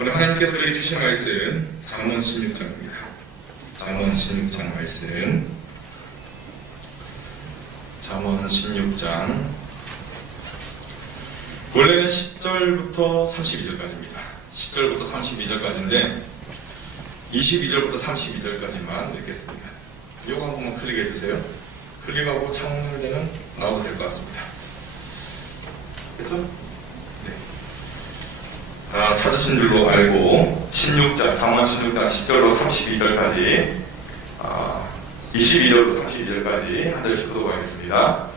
오늘 하나님께서 우리에게 주신 말씀 잠언 16장입니다. 잠언 16장 말씀. 잠언 16장. 원래는 10절부터 32절까지입니다. 10절부터 32절까지인데 22절부터 32절까지만 읽겠습니다. 이거 한 번만 클릭해 주세요. 클릭하고 창문되면 나와도 될 것 같습니다. 됐죠? 네. 찾으신 줄로 알고 16장, 잠언 16장 10절로 32절까지 22절로 32절까지 한 절씩 보도록하겠습니다.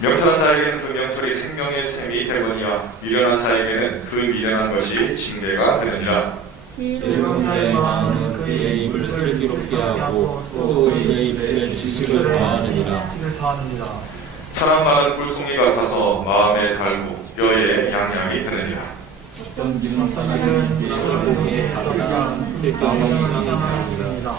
명철한 자에게는 그 명철이 생명의 샘이 되거니와 미련한 자에게는 그 미련한 것이 징계가 되느니라. 지혜로운 자의 마음은 그의 입을 슬기롭게 하고 또 그의 입술에 지식을 더하느니라. 사람 말은 꿀송이 같아서 마음에 달고 뼈에 양양이 되느니라. 던지는 사람은 지혜를 보기에 다르다. 길가는 희망이 다르니라.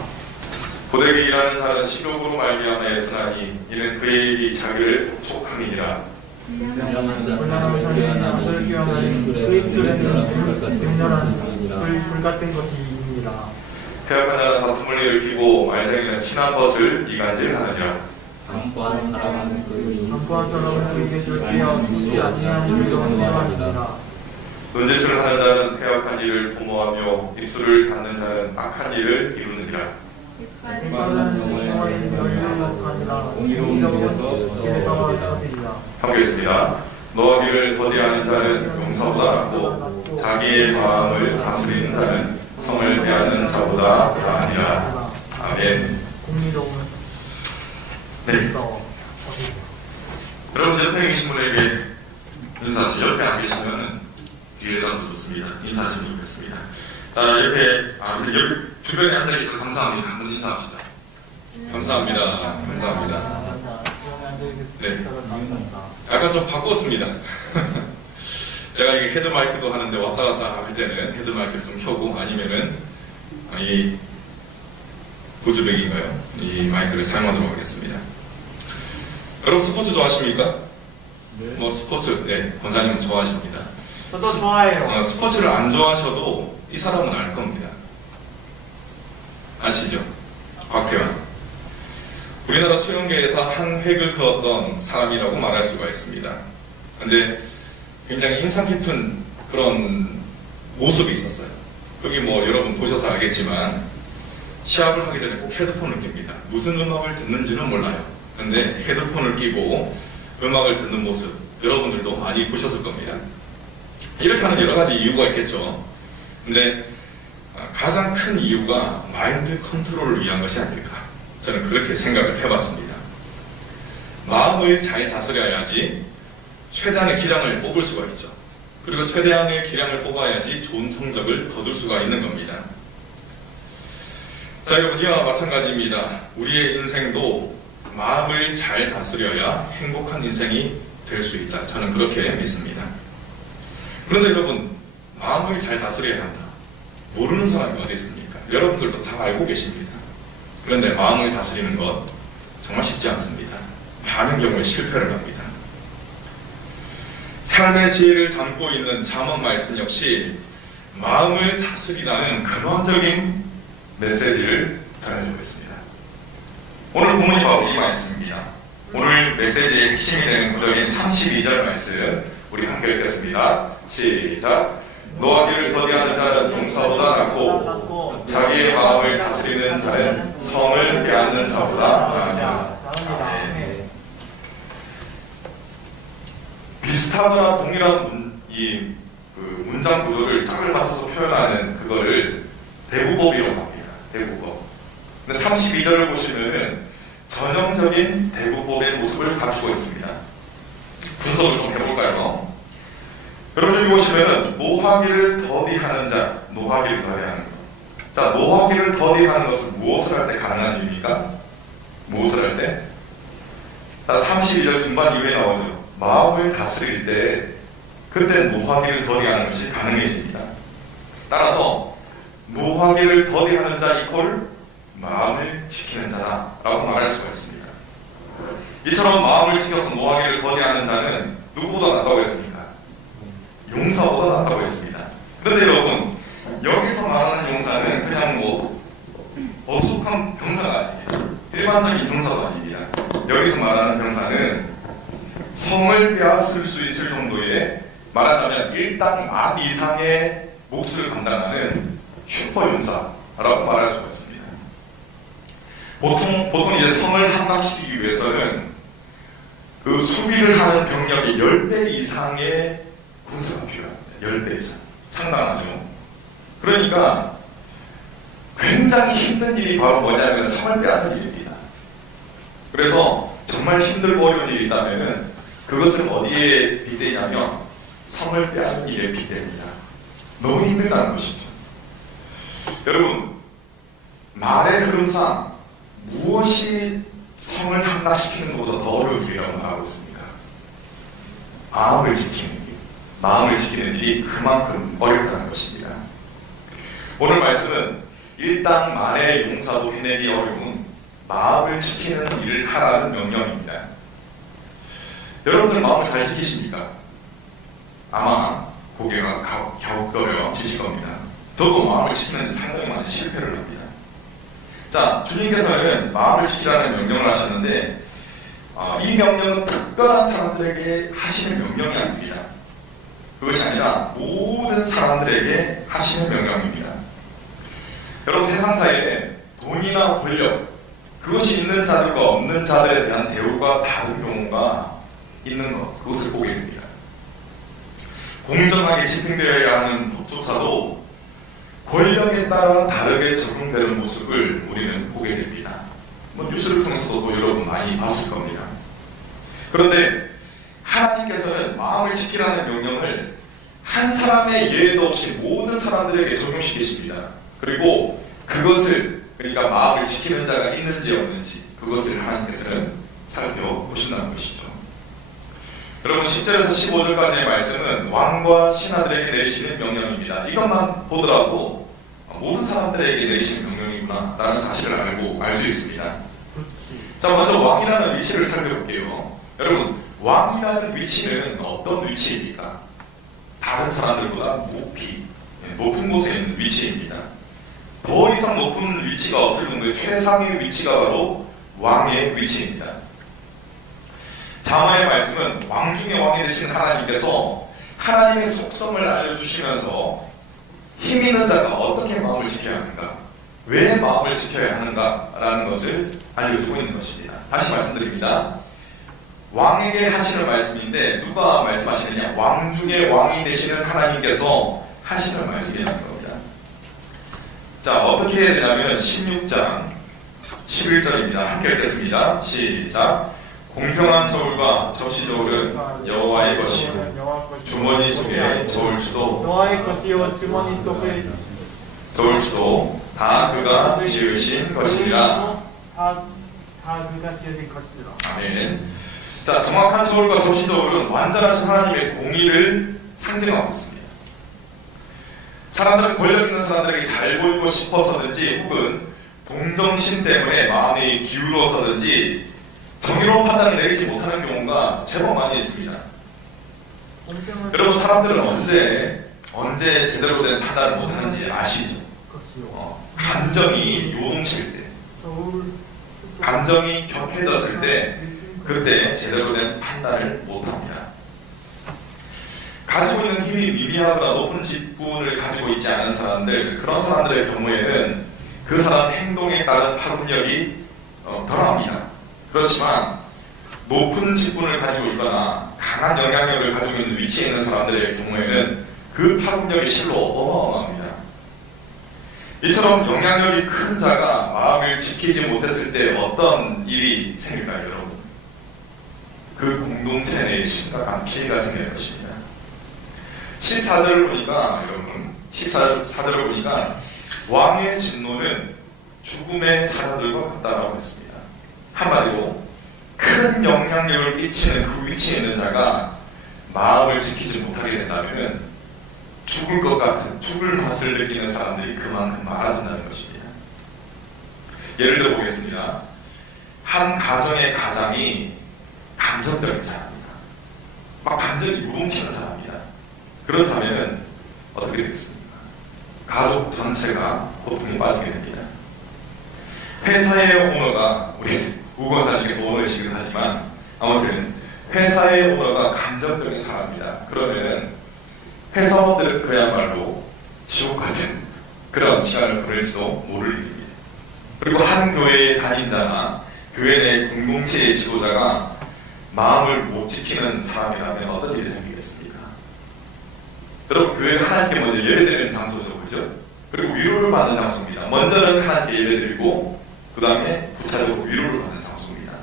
고되게 일하는 자는 식욕으로 말미암아 애쓰나니 이는 그의 일이 자기를 촉함이니라. 불량한 자는 하나님을 꾀하나니 그의 입술에 불 같은 것이 있느니라. 패역한 자는 다툼을 일으키고 말쟁이는 친한 것을 이간질하느니라. 강포한 사람은 그에게 절제하지 아니하는 일을 하느니라. 눈짓을 하는 자는 패역한 일을 도모하며 입술을 닫는 자는 악한 일을 이루느니라. 함께 있습니다. 노하기를 더디하는 자는 용사보다 낫고 자기의 마음을 다스리는 자는 성을 배하는 자보다 나으니라. 아멘. 네. 여러분 옆에 계신 분에게 인사하시죠. 옆에 안 계시면 뒤에라도 좋습니다. 인사하시면 좋겠습니다. 자, 옆에 주변에 앉아 계셔서 감사합니다. 한번 인사합시다. 감사합니다. 감사합니다. 네. 약간 좀 바꿨습니다. 제가 이게 헤드마이크도 하는데 왔다 갔다 할 때는 헤드마이크를 좀 켜고 아니면은 이 구즈백인가요? 이 마이크를 사용하도록 하겠습니다. 여러분 스포츠 좋아하십니까? 네. 뭐 스포츠, 네, 권사님은 좋아하십니다. 저도 좋아해요. 스포츠를 안 좋아하셔도 이 사람은 알 겁니다. 아시죠? 곽태환. 우리나라 수영계에서 한 획을 그었던 사람이라고 말할 수가 있습니다. 근데 굉장히 인상 깊은 그런 모습이 있었어요. 여기 뭐 여러분 보셔서 알겠지만 시합을 하기 전에 꼭 헤드폰을 낍니다. 무슨 음악을 듣는지는 몰라요. 근데 헤드폰을 끼고 음악을 듣는 모습 여러분들도 많이 보셨을 겁니다. 이렇게 하는 여러 가지 이유가 있겠죠. 근데 가장 큰 이유가 마인드 컨트롤을 위한 것이 아닐까. 저는 그렇게 생각을 해봤습니다. 마음을 잘 다스려야지 최대한의 기량을 뽑을 수가 있죠. 그리고 최대한의 기량을 뽑아야지 좋은 성적을 거둘 수가 있는 겁니다. 자, 여러분 이와 마찬가지입니다. 우리의 인생도 마음을 잘 다스려야 행복한 인생이 될 수 있다. 저는 그렇게 믿습니다. 그런데 여러분 마음을 잘 다스려야 한다. 모르는 사람이 어디 있습니까? 여러분들도 다 알고 계십니다. 그런데 마음을 다스리는 것 정말 쉽지 않습니다. 많은 경우에 실패를 합니다. 삶의 지혜를 담고 있는 잠언 말씀 역시 마음을 다스리라는 근원적인 메시지를 전해주고 있습니다. 오늘 본문이 바로 이 말씀입니다. 오늘 메시지의 핵심이 되는 구절인 32절 말씀 우리 함께 읽겠습니다. 시작. 노하기를 더디하는 자는 용사보다 낫고 자기의 마음을 다스리는 자는 성을 빼앗는 자보다 나으니라. 비슷하거나 동일한 문장 구조를 짝을 맞춰서 표현하는 그거를 대부법이라고 합니다. 대부법. 근데 32절을 보시면은 전형적인 대부법의 모습을 갖추고 있습니다. 분석을 좀 해볼까요? 여러분 여기 보시면은 노하기를 더디하는 자, 노하기를 더디하는 것. 자, 노하기를 더디하는 것은 무엇을 할 때 가능한 일입니까? 무엇을 할 때? 자, 32절 중반 이후에 나오죠. 마음을 다스릴 때 그때 노하기를 더디하는 것이 가능해집니다. 따라서 노하기를 더디하는 자 이퀄 마음을 지키는 자라고 말할 수가 있습니다. 이처럼 마음을 지켜서 노하기를 더디하는 자는 누구보다 낫다고 했습니까? 용사보다 낫다고 했습니다. 그런데 여러분 여기서 말하는 용사는 그냥 뭐 어숙한 병사가 아닙니다. 일반적인 병사가 아닙니다. 여기서 말하는 병사는 성을 빼앗을 수 있을 정도의, 말하자면 일당 만 이상의 몫을 감당하는 슈퍼용사라고 말할 수가 있습니다. 보통 이제 성을 함락시키기 위해서는 그 수비를 하는 병력의 10배 이상의 군사가 필요합니다. 10배 이상. 상당하죠. 그러니까 굉장히 힘든 일이 바로 뭐냐면 성을 빼앗는 일입니다. 그래서 정말 힘들고 어려운 일이 있다면 그것을 어디에 빗대냐면 성을 빼앗는 일에 빗댑니다. 너무 힘들다는 것이죠. 여러분, 말의 흐름상 무엇이 성을 함락시키는 것보다 더 어려운 일이라고 말하고 있습니까? 마음을 지키는 일. 마음을 지키는 일이 그만큼 어렵다는 것입니다. 오늘 말씀은 일당 만의 용사도 해내기 어려운 마음을 지키는 일을 하라는 명령입니다. 여러분들 마음을 잘 지키십니까? 아마 고개가 격거려지실 겁니다. 저도 마음을 지키는 데 상당히 많은 실패를 합니다. 자, 주님께서는 마음을 지키라는 명령을 하셨는데 이 명령은 특별한 사람들에게 하시는 명령이 아닙니다. 그것이 아니라 모든 사람들에게 하시는 명령입니다. 여러분, 세상사에 돈이나 권력, 그것이 있는 자들과 없는 자들에 대한 대우가 다른 경우가 있는 것, 그것을 보게 됩니다. 공정하게 집행되어야 하는 법조차도 권력에 따라 다르게 적용되는 모습을 우리는 보게 됩니다. 뉴스를 통해서도 또 여러분 많이 봤을 겁니다. 그런데 하나님께서는 마음을 지키라는 명령을 한 사람의 예외도 없이 모든 사람들에게 적용시키십니다. 그리고 그것을, 그러니까 마음을 지키는 자가 있는지 없는지 그것을 하나님께서는 살펴보신다는 것이죠. 여러분, 10절에서 15절까지의 말씀은 왕과 신하들에게 내리시는 명령입니다. 이것만 보더라도 모든 사람들에게 내리시는 명령이구나 라는 사실을 알 수 있습니다. 자, 먼저 왕이라는 위치를 살펴볼게요. 여러분, 왕이라는 위치는 어떤 위치입니까? 다른 사람들보다 높은 곳에 있는 위치입니다. 더 이상 높은 위치가 없을 정도의 최상의 위치가 바로 왕의 위치입니다. 자마의 말씀은 왕 중의 왕이 되신 하나님께서 하나님의 속성을 알려주시면서 힘 있는 자가 어떻게 마음을 지켜야 하는가, 왜 마음을 지켜야 하는가라는 것을 알려주고 있는 것입니다. 다시 말씀드립니다. 왕에게 하시는 말씀인데 누가 말씀하시느냐? 왕 중에 왕이 되시는 하나님께서 하시는 말씀이라는 겁니다. 자, 어떻게 해야 되냐면 16장 11절입니다. 함께 읽겠습니다. 시작. 공평한 저울과 접시 저울은 여호와의 것이요 주머니 속에 저울추도 저울추도 다 그가 지으신 것이니라. 아멘. 자, 정확한 저울과 접시 저울은 완전하신 하나님의 공의를 상징하고 있습니다. 사람들은 권력 있는 사람들에게 잘 보이고 싶어서든지 혹은 동정심 때문에 마음이 기울어서든지 정의로운 판단을 내리지 못하는 경우가 제법 많이 있습니다. 여러분, 사람들은 언제 제대로 된 판단을 못하는지 아시죠? 감정이 요동칠 때, 감정이 격해졌을 때 그때 제대로 된 판단을 못합니다. 가지고 있는 힘이 미미하거나 높은 직분을 가지고 있지 않은 사람들, 그런 사람들의 경우에는 그 사람 행동에 따른 파급력이 덜합니다. 그렇지만 높은 직분을 가지고 있거나 강한 영향력을 가지고 있는 위치에 있는 사람들의 경우에는 그 파급력이 실로 어마어마합니다. 이처럼 영향력이 큰 자가 마음을 지키지 못했을 때 어떤 일이 생길까요, 여러분? 그 공동체 내에 심각한 피해가 생길 것입니다. 14절을 보니까, 여러분, 14절을 보니까 왕의 진노는 죽음의 사자들과 같다라고 했습니다. 한마디로 큰 영향력을 끼치는 그 위치에 있는 자가 마음을 지키지 못하게 된다면 죽을 것 같은, 죽을 맛을 느끼는 사람들이 그만큼 많아진다는 것입니다. 예를 들어 보겠습니다. 한 가정의 가장이 감정적인 사람입니다. 막 감정이 요동치는 사람이다. 그렇다면 어떻게 되겠습니까? 가족 전체가 고통에 빠지게 됩니다. 회사의 오너가, 우리 우건사님께서 오너이시기도 하지만 아무튼 회사의 오너가 감정적인 사람입니다. 그러면은 회사원들은 그야말로 지옥 같은 그런 시간을 보낼지도 모를 일입니다. 그리고 한 교회의 담임자나 교회 내 공동체의 지도자가 마음을 못 지키는 사람이라면 어떤 일이 생기겠습니까? 여러분, 교회가 하나님께 먼저 예배드리는 장소죠, 그죠? 그리고 위로를 받는 장소입니다. 먼저는 하나님께 예배드리고 그 다음에 부차적으로 위로를 받는 장소입니다.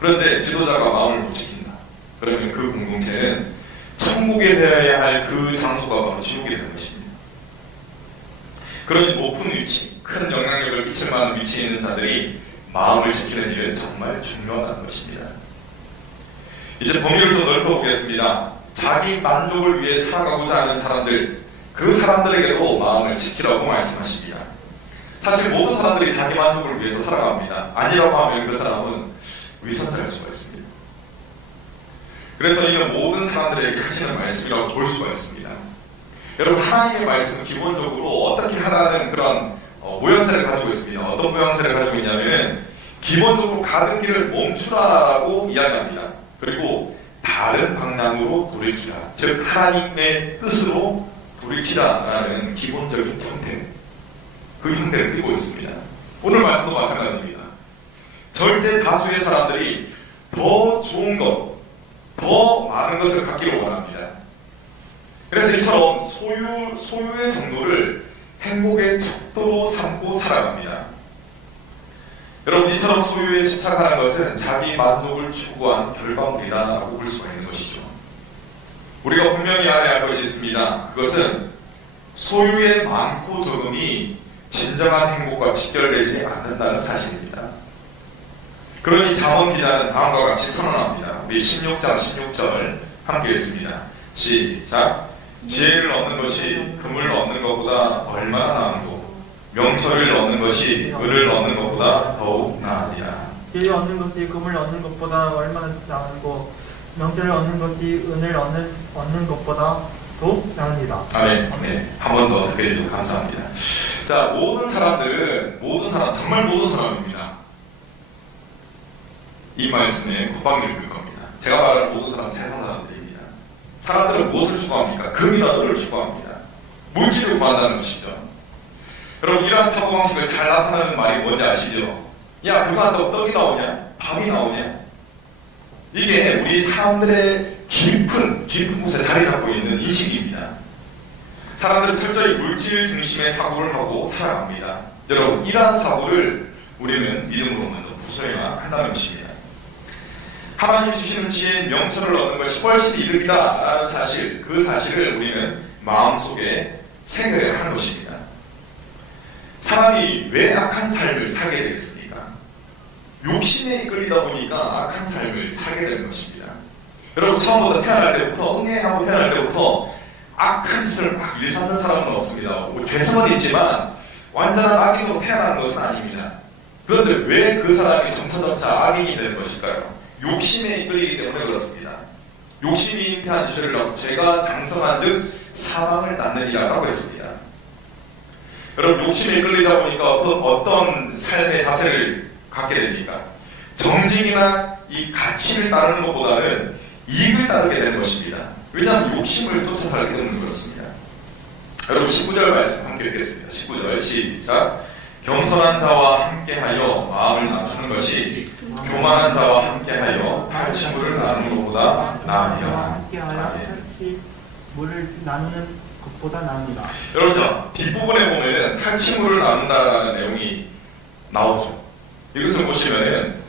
그런데 지도자가 마음을 못 지킨다. 그러면 그 공동체는 천국에 되어야 할 그 장소가 바로 지옥이 되는 것입니다. 그런 높은 위치, 큰 영향력을 끼칠 만한 위치에 있는 자들이 마음을 지키는 일은 정말 중요하다는 것입니다. 이제 범위를 더 넓혀보겠습니다. 자기 만족을 위해 살아가고자 하는 사람들, 그 사람들에게도 마음을 지키라고 말씀하십니다. 사실 모든 사람들이 자기 만족을 위해서 살아갑니다. 아니라고 하면 그 사람은 위선할 수가 있습니다. 그래서 이는 모든 사람들에게 하시는 말씀이라고 볼 수가 있습니다. 여러분, 하나님의 말씀은 기본적으로 어떻게 하라는 그런 모양새를 가지고 있습니다. 어떤 모양새를 가지고 있냐면 기본적으로 가는 길을 멈추라라고 이야기합니다. 그리고 다른 방향으로 돌이키라. 즉 하나님의 뜻으로 돌이키라라는 기본적인 형태, 그 형태를 띠고 있습니다. 오늘 말씀도 마찬가지입니다. 절대 다수의 사람들이 더 좋은 것, 더 많은 것을 갖기를 원합니다. 그래서 이처럼 소유의 정도를 행복의 척도로 삼고 살아갑니다. 여러분, 이처럼 소유에 집착하는 것은 자기 만족을 추구한 결과물이라고 볼 수가 있는 것이죠. 우리가 분명히 알아야 할 것이 있습니다. 그것은 소유의 많고 적음이 진정한 행복과 직결되지 않는다는 사실입니다. 그러니 잠언 기자는 다음과 같이 선언합니다. 우리 16장 16절 함께 읽습니다. 시작. 지혜를 얻는 것이 금을 얻는 것보다 얼마나 나은고 명철을 얻는 것이 은을 얻는 것보다 더욱 나으니라. 지혜를 얻는 것이 금을 얻는 것보다 얼마나 나은고 명철을 얻는 것이 은을 얻는 것보다 더욱 나으니라. 아멘. 네. 한 번 더 어떻게 해주셔서 감사합니다. 자, 정말 모든 사람입니다. 이 말씀에 콧방귀를 낄 겁니다. 제가 말하는 모든 사람은 세상 사람들입니다. 사람들은 무엇을 추구합니까? 금이나 은을 추구합니다. 물질을 구한다는 것이죠. 여러분, 이러한 사고방식을 잘 나타내는 말이 뭔지 아시죠? 야, 그거 한다고 떡이 나오냐? 밥이 나오냐? 이게 우리 사람들의 깊은 곳에 자리 잡고 있는 인식입니다. 사람들은 철저히 물질 중심의 사고를 하고 살아갑니다. 여러분, 이러한 사고를 우리는 믿음으로 먼저 부숴야 한다는 것입니다. 하나님이 주시는 지혜인 명철을 얻는 것이 훨씬 이득이다 라는 사실, 그 사실을 우리는 마음속에 새겨야 하는 것입니다. 사람이 왜 악한 삶을 살게 되겠습니까? 욕심에 이끌리다 보니까 악한 삶을 살게 되는 것입니다. 여러분, 처음부터 태어날 때부터 응애하고 태어날 때부터 악한 짓을 막 일삼는 사람은 없습니다. 뭐 죄성은 있지만 완전한 악인으로 태어나는 것은 아닙니다. 그런데 왜 그 사람이 점차점차 악인이 되는 것일까요? 욕심에 이끌리기 때문에 그렇습니다. 욕심이 잉태한 죄를 죄가 장성한 듯 사망을 낳느니라라고 했습니다. 여러분, 욕심에 이끌리다 보니까 어떤 삶의 자세를 갖게 됩니까? 정직이나 이 가치를 따르는 것보다는 이익을 따르게 되는 것입니다. 왜냐하면 욕심을 쫓아 살기 때문에 그렇습니다. 여러분, 19절 말씀 함께 읽겠습니다. 19절 시작. 겸손한 자와 함께하여 마음을 낮추는 것이 교만한 자와 함께하여 탈취물을 나누는 것보다 나으니라. 함께하여 탈취물을 나누는 것보다 나으니라. 여러분, 뒷부분에 보면은 탈취물을 나눈다라는 내용이 나오죠. 이것을 보시면은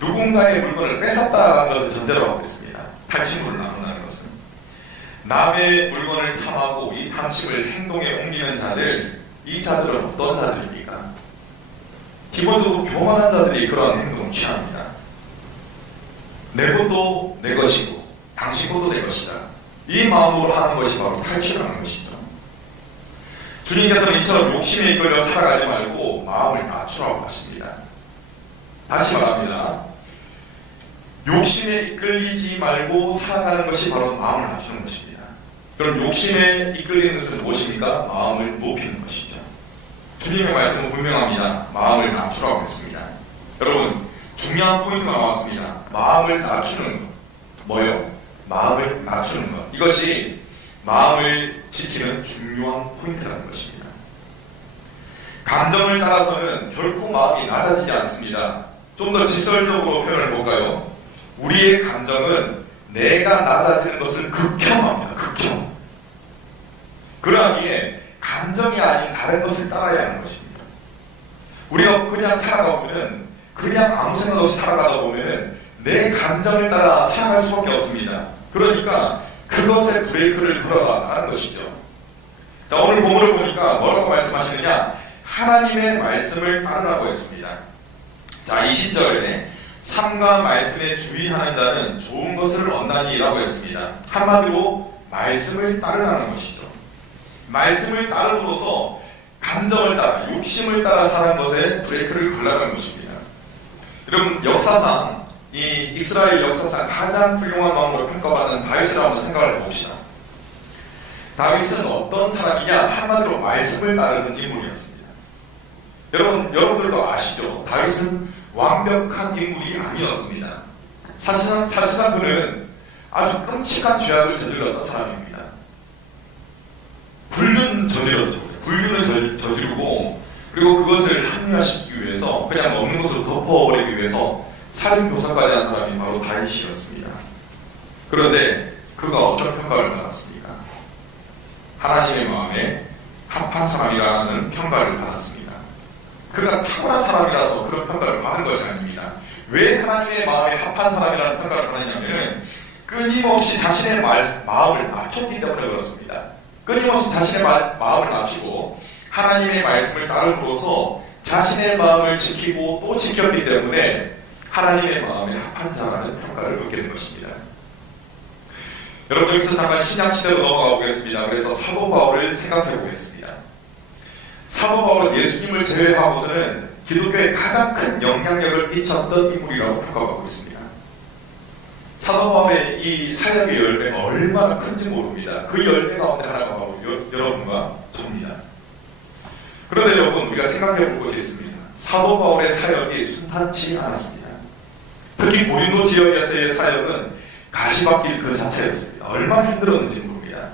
누군가의 물건을 뺏었다라는 것을 전제로 하고 있습니다. 탈취물을 나눈다는 것은 남의 물건을 탐하고 이 탐심을 행동에 옮기는 자들, 이 자들은 어떤 자들입니까? 기본적으로 교만한 자들이 그러한 행동을 취합니다. 내 것도 내 것이고 당신 것도 내 것이다. 이 마음으로 하는 것이 바로 탈취라는 것이죠. 주님께서는 이처럼 욕심에 이끌려 살아가지 말고 마음을 낮추라고 하십니다. 다시 말합니다. 욕심에 이끌리지 말고 살아가는 것이 바로 마음을 낮추는 것입니다. 그럼 욕심에 이끌리는 것은 무엇입니까? 마음을 높이는 것이죠. 주님의 말씀은 분명합니다. 마음을 낮추라고 했습니다. 여러분, 중요한 포인트가 나왔습니다. 마음을 낮추는 것. 뭐요? 마음을 낮추는 것. 이것이 마음을 지키는 중요한 포인트라는 것입니다. 감정을 따라서는 결코 마음이 낮아지지 않습니다. 좀 더 직설적으로 표현을 해볼까요? 우리의 감정은 내가 낮아지는 것을 극혐합니다. 극혐. 그러하기에 감정이 아닌 다른 것을 따라야 하는 것입니다. 우리가 그냥 살아가 보면, 그냥 아무 생각 없이 살아가다 보면 내 감정을 따라 살아갈 수밖에 없습니다. 그러니까 그것에 브레이크를 걸어라 하는 것이죠. 자, 오늘 본문을 보니까 뭐라고 말씀하시느냐? 하나님의 말씀을 따르라고 했습니다. 자, 20절에 삼가 말씀에 주의하는 자는 좋은 것을 얻나니라고 했습니다. 한마디로 말씀을 따르라는 것이죠. 말씀을 따름으로써 감정을 따라, 욕심을 따라 사는 것에 브레이크를 걸라는 것입니다. 여러분, 역사상 이 이스라엘 역사상 가장 훌륭한 왕으로 평가받는 다윗이라고 한번 생각을 해봅시다. 다윗은 어떤 사람이냐? 한마디로 말씀을 따르는 인물이었습니다. 여러분들도 아시죠? 다윗은 완벽한 인물이 아니었습니다. 사실상 그는 아주 끔찍한 죄악을 저질렀던 사람입니다. 불륜 저질렀죠. 불륜을 저지르고, 그리고 그것을 합리화시키기 위해서, 그냥 없는 것으로 덮어버리기 위해서 살인교사까지 한 사람이 바로 다윗이었습니다. 그런데 그가 어떤 평가를 받았습니까? 하나님의 마음에 합한 사람이라는 평가를 받았습니다. 그가 탁월한 사람이라서 그런 평가를 받은 것이 아닙니다. 왜 하나님의 마음에 합한 사람이라는 평가를 받느냐면 끊임없이 자신의 마음을 낮췄기 때문에 그렇습니다. 끊임없이 자신의 마음을 낮추고 하나님의 말씀을 따름으로써 자신의 마음을 지키고 또 지켰기 때문에 하나님의 마음에 합한 자라는 평가를 받게 된 것입니다. 여러분, 여기서 잠깐 신약시대로 넘어가 보겠습니다. 그래서 사도 바울을 생각해 보겠습니다. 사도 바울은 예수님을 제외하고서는 기독교에 가장 큰 영향력을 끼쳤던 인물이라고 평가받고 있습니다. 사도 바울의 이 사역의 열매가 얼마나 큰지 모릅니다. 그 열매 가운데 하나가 바로 여러분과 저입니다. 그런데 여러분, 우리가 생각해 볼 것이 있습니다. 사도 바울의 사역이 순탄치 않았습니다. 특히 고린도 지역에서의 사역은 가시밭길 그 자체였습니다. 얼마나 힘들었는지 모릅니다.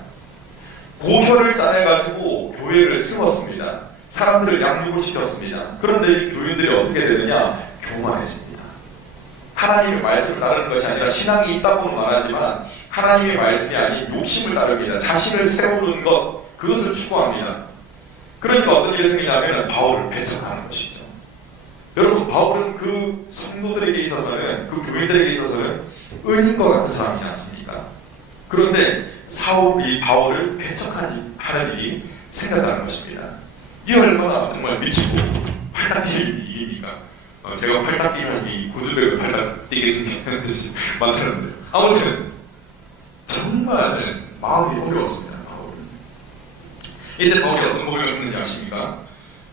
고혈을 짜내가지고 교회를 세웠습니다. 사람들을 양육을 시켰습니다. 그런데 이 교인들이 어떻게 되느냐? 교만해집니다. 하나님의 말씀을 따르는 것이 아니라 신앙이 있다고는 말하지만 하나님의 말씀이 아닌 욕심을 따릅니다. 자신을 세우는 것, 그것을 추구합니다. 그러니까 어떤 일이 생기냐면 바울을 배척하는 것이죠. 여러분, 바울은 그 성도들에게 있어서는, 그 교인들에게 있어서는 은인과 같은 사람이지 않습니까? 그런데 사울이 바울을 배척하는 일이 생겨나는 것입니다. 이 얼마나 정말 미치고 팔딱 뛰는 일입니까? 제가 팔딱 뛰면 이 구두백을 팔딱 뛰게 생기는 듯이 만드는데, 아무튼 정말 마음이 어려웠습니다. 바울은. 이때 바울이 어떤 고백을 했는지 아십니까?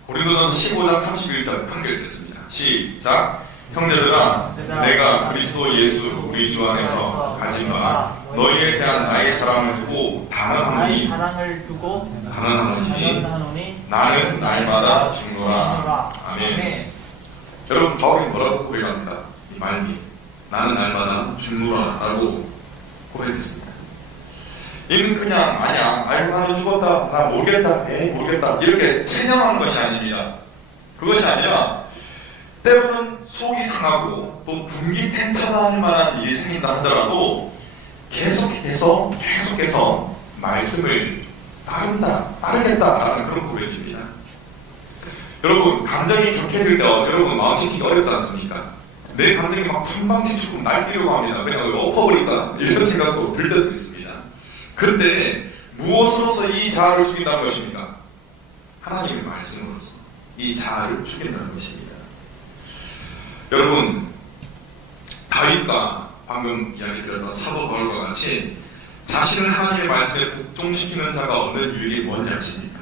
고린도전서 15장 31절 판결됐습니다. 시작. 형제들아, 내가 그리스도 예수 우리 주 안에서 가진 바 너희에 대한 나의 사랑을 두고 단언하노니 나는 날마다 죽노라. 아멘. 여러분, 바울이 뭐라고 고백합니다? 이 말미, 나는 날마다 죽노라 라고 고백했습니다. 이는 그냥 아니야, 나는 죽었다, 나 모르겠다, 모르겠다 이렇게 체념하는 것이 아닙니다. 그것이 아니라 때로는 속이 상하고 또 분기탱천할 만한 일이 생긴다 하더라도 계속해서 말씀을 따르겠다라는 그런 고백입니다. 여러분, 감정이 격해질 때 여러분 마음 지키기 어렵지 않습니까? 내 감정이 막 천방지축으로 날뛰려고 합니다. 내가 엎어버린다 이런 생각도 들 때도 있습니다. 그런데 무엇으로서 이 자아를 죽인다는 것입니까? 하나님의 말씀으로서 이 자아를 죽인다는 것입니다. 여러분, 다윗과 방금 이야기 드렸던 사도 바울과 같이 자신을 하나님의 말씀에 복종시키는 자가 얻는 유익이 뭔지 아십니까?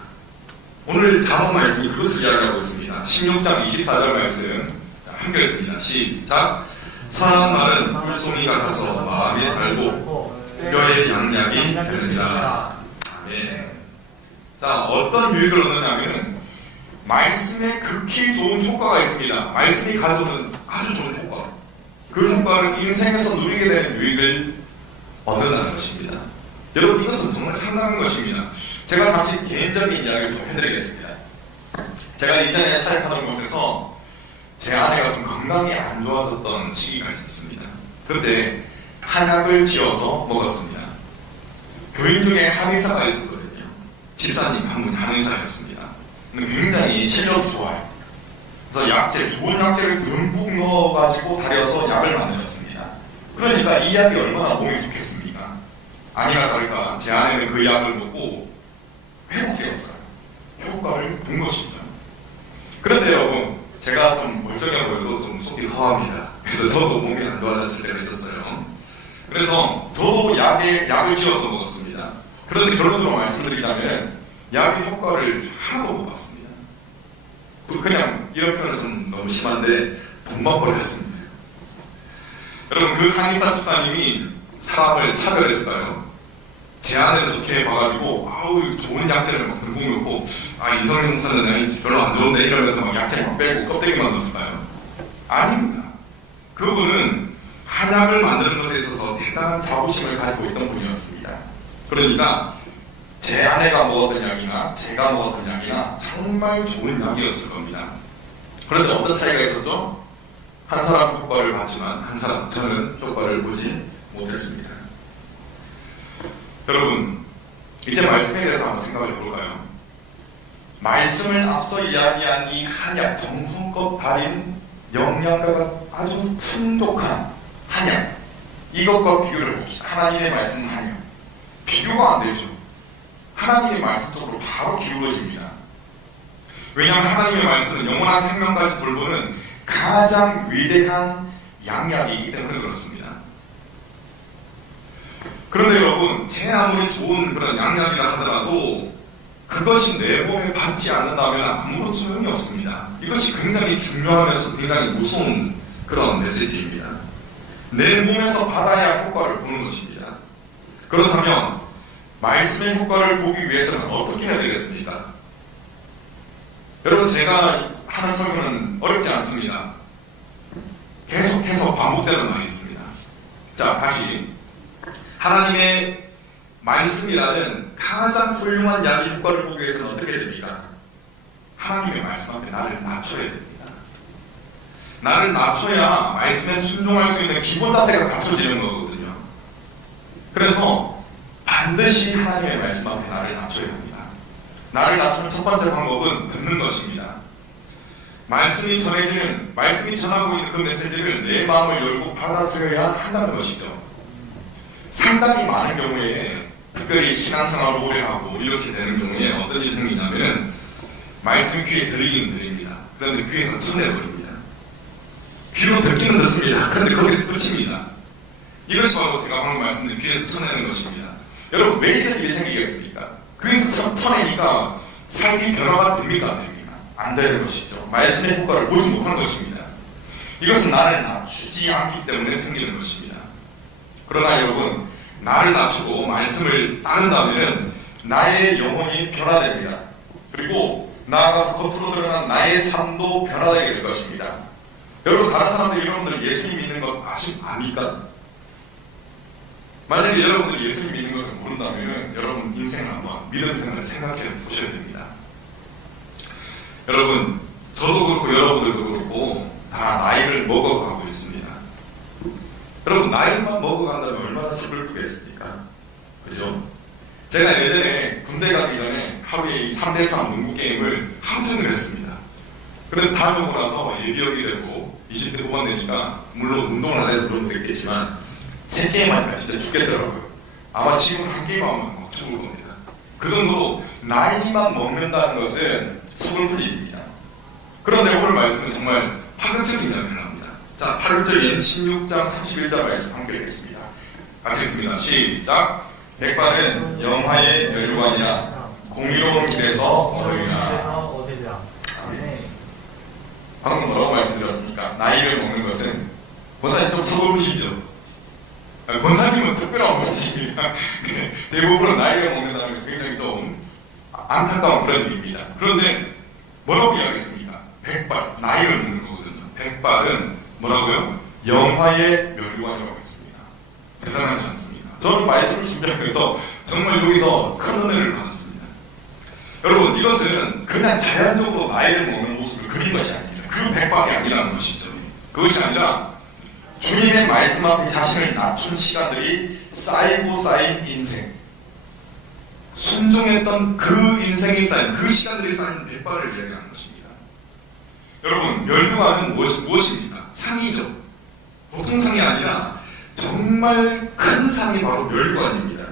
오늘 자막 말씀이 그것을 이야기하고 있습니다. 16장 24절 말씀 함께 읽습니다. 시작. 선한 말은 물송이 같아서 마음에 달고 뼈의 양약이 되느니라. 아멘. 자, 어떤 유익을 얻느냐면 말씀에 극히 좋은 효과가 있습니다. 말씀이 가져오는 아주 좋은 효과. 그 효과를 인생에서 누리게 되는 유익을 얻는다는 것입니다. 여러분, 이것은 정말 상당한 것입니다. 제가 잠시 개인적인 이야기를 좀 해드리겠습니다. 제가 이전에 사역하던 곳에서 제 아내가 좀 건강이 안 좋아졌던 시기가 있었습니다. 그때 한약을 지어서 먹었습니다. 교인 중에 한의사가 있었거든요. 집사님 한 분 한의사였습니다. 굉장히 실력이 좋아요. 그래서 약재, 좋은 약재를 듬뿍 넣어가지고 달여서 약을 만들었습니다. 그러니까 이 약이 얼마나 몸에 좋겠습니까? 아니나 다를까 제 아내는 그 약을 먹고 회복되었어요. 효과를 본 것이죠. 그런데 여러분, 제가 좀 멀쩡해 보여도 좀 속이 허합니다. 그래서 저도 몸이 안 좋아졌을 때가 있었어요. 그래서 저도 약을 지어서 먹었습니다. 그런데 결론적으로 말씀드리자면 약의 효과를 하나도 못 봤습니다. 또 그냥 이런 표현은 좀 너무 심한데 돈만 벌었습니다. 여러분, 그 한의사 집사님이 사람을 차별했을까요? 제 아내를 좋게 봐가지고 아우 좋은 약재를 막 들고 놓고 이성형 목사는 별로 안 좋은데 이러면서 막 약재 막 빼고 껍데기만 넣었을까요? 아닙니다. 그분은 한약을 만드는 것에 있어서 대단한 자부심을 가지고 있던 분이었습니다. 그러니까 제 아내가 먹었던 약이나 제가 먹었던 약이나 정말 좋은 약이었을 겁니다. 그런데 어떤 차이가 있었죠? 한 사람은 효과를 봤지만 저는 효과를 보지 못했습니다. 여러분, 이제 말씀에 대해서 한번 생각을 해볼까요? 말씀을 앞서 이야기한 이 한약, 정성껏 달인 영양가가 아주 풍족한 한약, 이것과 비교를 해봅시다. 하나님의 말씀 한약, 비교가 안 되죠. 하나님의 말씀 쪽으로 바로 기울어집니다. 왜냐하면 하나님의 말씀은 영원한 생명까지 돌보는 가장 위대한 양약이기 때문에 그렇습니다. 그런데 여러분, 제 아무리 좋은 그런 양약이라 하더라도 그것이 내 몸에 받지 않는다면 아무런 소용이 없습니다. 이것이 굉장히 중요하면서 굉장히 무서운 그런 메시지입니다. 내 몸에서 받아야 효과를 보는 것입니다. 그렇다면 말씀의 효과를 보기 위해서는 어떻게 해야 되겠습니까? 여러분, 제가 하는 설교는 어렵지 않습니다. 계속해서 반복되는 말이 있습니다. 자, 다시 하나님의 말씀이라는 가장 훌륭한 약의 효과를 보기 위해서는 어떻게 됩니까? 하나님의 말씀 앞에 나를 낮춰야 됩니다. 나를 낮춰야 말씀에 순종할 수 있는 기본 자세가 갖춰지는 거거든요. 그래서 반드시 하나님의 말씀 앞에 나를 낮춰야 합니다. 나를 낮추는 첫 번째 방법은 듣는 것입니다. 말씀이 전하고 있는 그 메시지를 내 마음을 열고 받아들여야 한다는 것이죠. 상당히 많은 경우에 특별히 신앙생활을 오래 하고 이렇게 되는 경우에 어떤 일이 생기냐면 말씀이 귀에 들리기는 들립니다. 그런데 귀에서 쳐내버립니다. 귀로 듣기는 듣습니다. 그런데 거기서 끝입니다. 이것이 바로 제가 방금 말씀드린 귀에서 쳐내는 것입니다. 여러분, 왜 이런 일이 생기겠습니까? 귀에서 쳐내니까 삶이 변화가 됩니까? 안 됩니까? 안 되는 것이죠. 말씀의 효과를 보지 못한 것입니다. 이것은 나를 낮추지 않기 때문에 생기는 것입니다. 그러나 여러분, 나를 낮추고 말씀을 따른다면 나의 영혼이 변화됩니다. 그리고 나아가서 겉으로 드러난 나의 삶도 변화되게 될 것입니다. 여러분, 다른 사람들 여러분들 예수님 믿는 것 압니까? 만약에 여러분들이 예수님 믿는 것을 모른다면 여러분 인생을 한번 믿음 생활을 생각해 보셔야 됩니다. 여러분, 저도 그렇고 여러분들도 그렇고 다 나이를 먹어가고 있습니다. 여러분, 나이만 먹어간다면 얼마나 슬프겠습니까? 그죠? 제가 예전에 군대 가기 전에 하루에 3대3 농구 게임을 하루 종일 했습니다. 그런데 다녀오고 나서 예비역이 되고 20대 후반 되니까 물론 운동을 안 해서 그런 것도 있겠지만 3게임 하니까 진짜 죽겠더라고요. 아마 지금 한 게임 하면 막 죽을 겁니다. 그 정도로 나이만 먹는다는 것은 서글픈 일입니다. 그런데 오늘 말씀은 정말 파격적인 이야기를 합니다. 자, 파격적인 16장 31절 말씀 함께 읽겠습니다. 같이 읽습니다. 시작. 백발은 영화의 멸관이라 공의로운 길에서 얻으리라. 방금 뭐라고 말씀드렸습니까? 나이를 먹는 것은 권사님 좀 서글프시죠? 권사님은 특별한 분이십니다. 대부분은 나이를 먹는다는 것은 굉장히 좀 안타까운 그런 일입니다. 그런데 뭐라고 이야기했습니까? 백발, 나이를 묻는 거거든요. 백발은 뭐라고요? 영화의 멸류관이라고 했습니다. 대단하지 않습니까? 저는 말씀을 준비하면서 정말 여기서 큰 은혜를 받았습니다. 여러분, 이것은 그냥 자연적으로 나이를 먹는 모습을 그린 것이 아닙니다. 그 백발이 아니라는 것이죠. 그것이 아니라 주님의 말씀 앞에 자신을 낮춘 시간들이 쌓이고 쌓인 인생, 순종했던 그 인생이 쌓인 그 시간들이 쌓인 백발을 이야기하는 것입니다. 여러분, 멸류관은 무엇입니까? 상이죠. 보통 상이 아니라 정말 큰 상이 바로 멸류관입니다.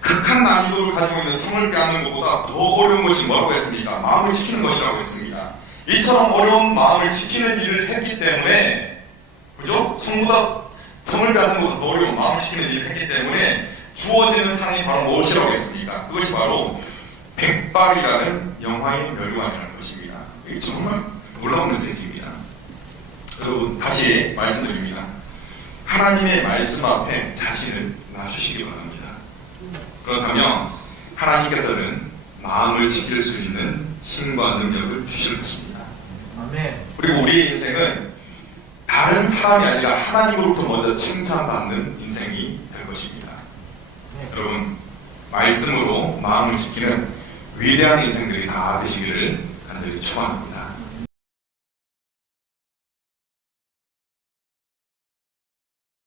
극한 난이도를 가지고 있는 성을 빼앗는 것보다 더 어려운 것이 뭐라고 했습니까? 마음을 지키는 것이라고 했습니다. 이처럼 어려운 마음을 지키는 일을 했기 때문에, 그죠? 성을 빼앗는 것보다 더 어려운 마음을 지키는 일을 했기 때문에 주어지는 상이 바로 무엇이라고 했습니까? 그것이 바로 백발이라는 영화의 멸류관이라는 것입니다. 이게 정말 놀라운 메시지입니다. 여러분, 다시 말씀드립니다. 하나님의 말씀 앞에 자신을 낮추시기 바랍니다. 그렇다면 하나님께서는 마음을 지킬 수 있는 힘과 능력을 주실 것입니다. 아멘. 그리고 우리의 인생은 다른 사람이 아니라 하나님으로부터 먼저 칭찬받는 인생이 될 것입니다. 네. 여러분, 말씀으로 마음을 지키는 위대한 인생들이 다 되시기를 간절히 축원합니다.